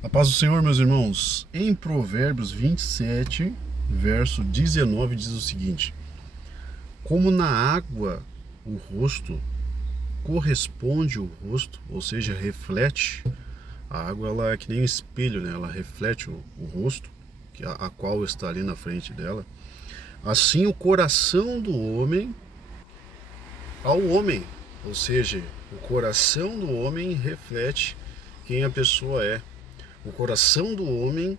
A paz do Senhor, meus irmãos. Em Provérbios 27, verso 19, diz o seguinte: como na água o rosto corresponde o rosto, ou seja, reflete. A água ela é que nem um espelho, né? Ela reflete o rosto, que a qual está ali na frente dela. Assim o coração do homem ao homem, ou seja, o coração do homem reflete quem a pessoa é. O coração do homem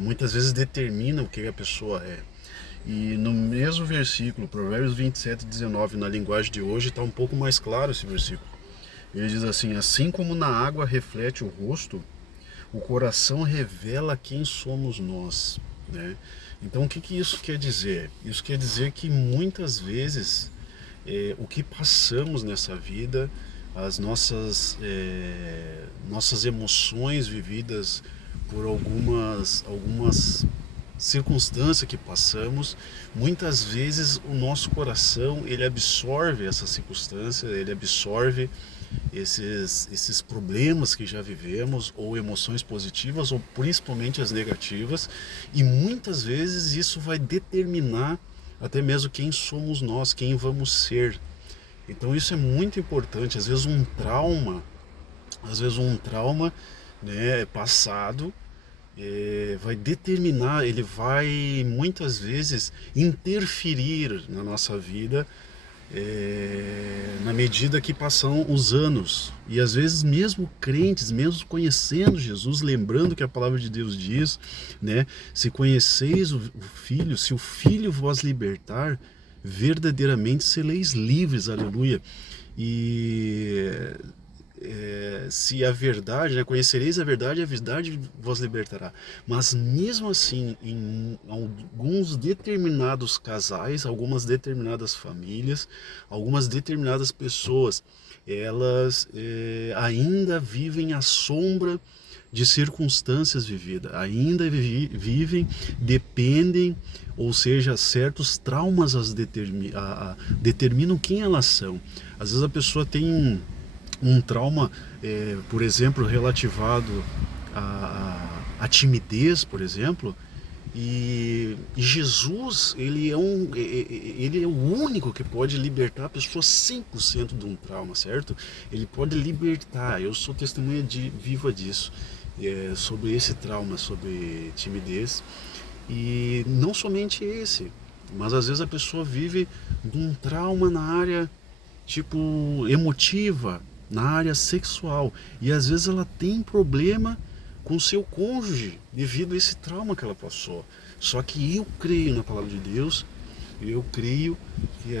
muitas vezes determina o que a pessoa é. E no mesmo versículo, Provérbios 27, 19, na linguagem de hoje, está um pouco mais claro esse versículo. Ele diz assim: assim como na água reflete o rosto, o coração revela quem somos nós. Né? Então o que isso quer dizer? Isso quer dizer que muitas vezes o que passamos nessa vida, as nossas emoções vividas por algumas circunstâncias que passamos, muitas vezes o nosso coração ele absorve essa circunstância, ele absorve esses problemas que já vivemos, ou emoções positivas, ou principalmente as negativas, e muitas vezes isso vai determinar até mesmo quem somos nós, quem vamos ser. Então isso é muito importante. Às vezes um trauma, né, passado, vai determinar, ele vai muitas vezes interferir na nossa vida, na medida que passam os anos. E às vezes mesmo crentes, mesmo conhecendo Jesus, lembrando que a palavra de Deus diz, né, se conheceis o Filho, se o Filho vos libertar, verdadeiramente sereis livres, aleluia. E se a verdade, né, conhecereis a verdade vos libertará. Mas mesmo assim, em alguns determinados casais, algumas determinadas famílias, algumas determinadas pessoas, elas ainda vivem à sombra de circunstâncias vividas, ainda vivem, dependem, ou seja, certos traumas determinam quem elas são. Às vezes a pessoa tem um trauma, por exemplo, relativado à timidez, por exemplo, e Jesus, ele é o único que pode libertar a pessoa 100% de um trauma, certo? Ele pode libertar, eu sou testemunha viva disso, sobre esse trauma, sobre timidez, e não somente esse, mas às vezes a pessoa vive de um trauma na área tipo emotiva, na área sexual, e às vezes ela tem problema com seu cônjuge devido a esse trauma que ela passou. Só que eu creio na palavra de Deus, eu creio que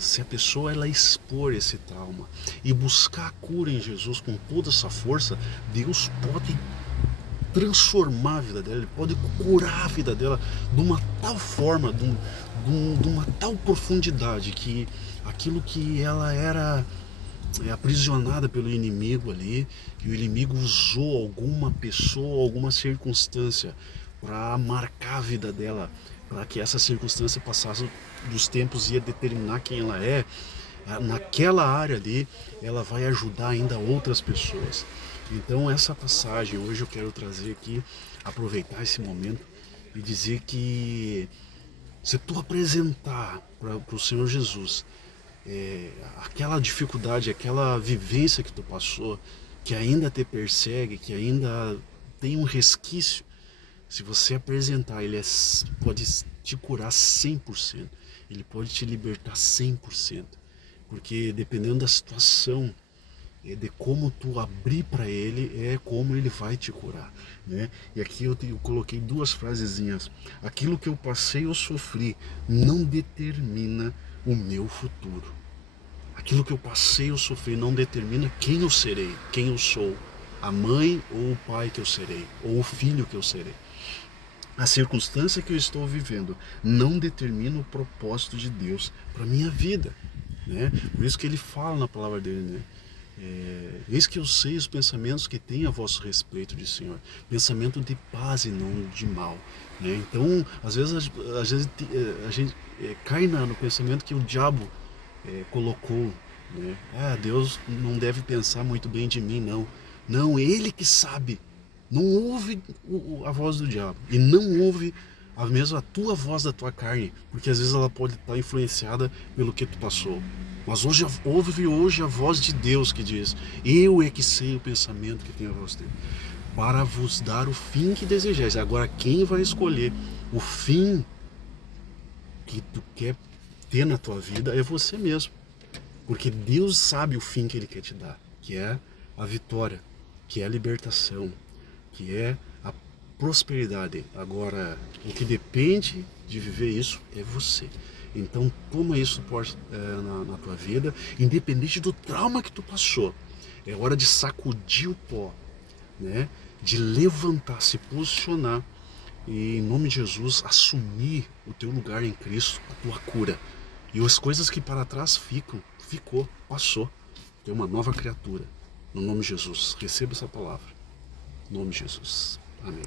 se a pessoa ela expor esse trauma e buscar a cura em Jesus com toda essa força, Deus pode transformar a vida dela, ele pode curar a vida dela de uma tal forma, de uma tal profundidade, que aquilo que ela era aprisionada pelo inimigo ali, que o inimigo usou alguma pessoa, alguma circunstância para marcar a vida dela, para que essa circunstância passasse dos tempos e ia determinar quem ela é, naquela área ali, ela vai ajudar ainda outras pessoas. Então essa passagem, hoje eu quero trazer aqui, aproveitar esse momento e dizer que se tu apresentar para o Senhor Jesus aquela dificuldade, aquela vivência que tu passou, que ainda te persegue, que ainda tem um resquício, se você apresentar, ele pode te curar 100%, ele pode te libertar 100%, porque dependendo da situação, de como tu abrir para ele, é como ele vai te curar, né? E aqui eu coloquei duas frasezinhas: aquilo que eu passei ou sofri não determina o meu futuro. Aquilo que eu passei ou sofri não determina quem eu serei, quem eu sou, a mãe ou o pai que eu serei, ou o filho que eu serei. A circunstância que eu estou vivendo não determina o propósito de Deus para minha vida, né? Por isso que ele fala na palavra dele, né? Eis que eu sei os pensamentos que tem a vosso respeito, diz o Senhor, pensamento de paz e não de mal, né? Então, às vezes a gente cai no pensamento que o diabo colocou, né? Deus não deve pensar muito bem de mim, não. Não, ele que sabe. Não ouve a voz do diabo. E não ouve a tua voz da tua carne. Porque às vezes ela pode estar influenciada pelo que tu passou. Mas ouve hoje a voz de Deus que diz: eu é que sei o pensamento que tenho a vós dele, para vos dar o fim que desejais. Agora quem vai escolher o fim que tu quer ter na tua vida é você mesmo. Porque Deus sabe o fim que Ele quer te dar, que é a vitória, que é a libertação, que é a prosperidade. Agora, o que depende de viver isso é você. Então, toma isso na tua vida, independente do trauma que tu passou. É hora de sacudir o pó, né? De levantar, se posicionar e, em nome de Jesus, assumir o teu lugar em Cristo, a tua cura. E as coisas que para trás ficou, passou. Tem uma nova criatura. No nome de Jesus, receba essa palavra. No nome de Jesus. Amém.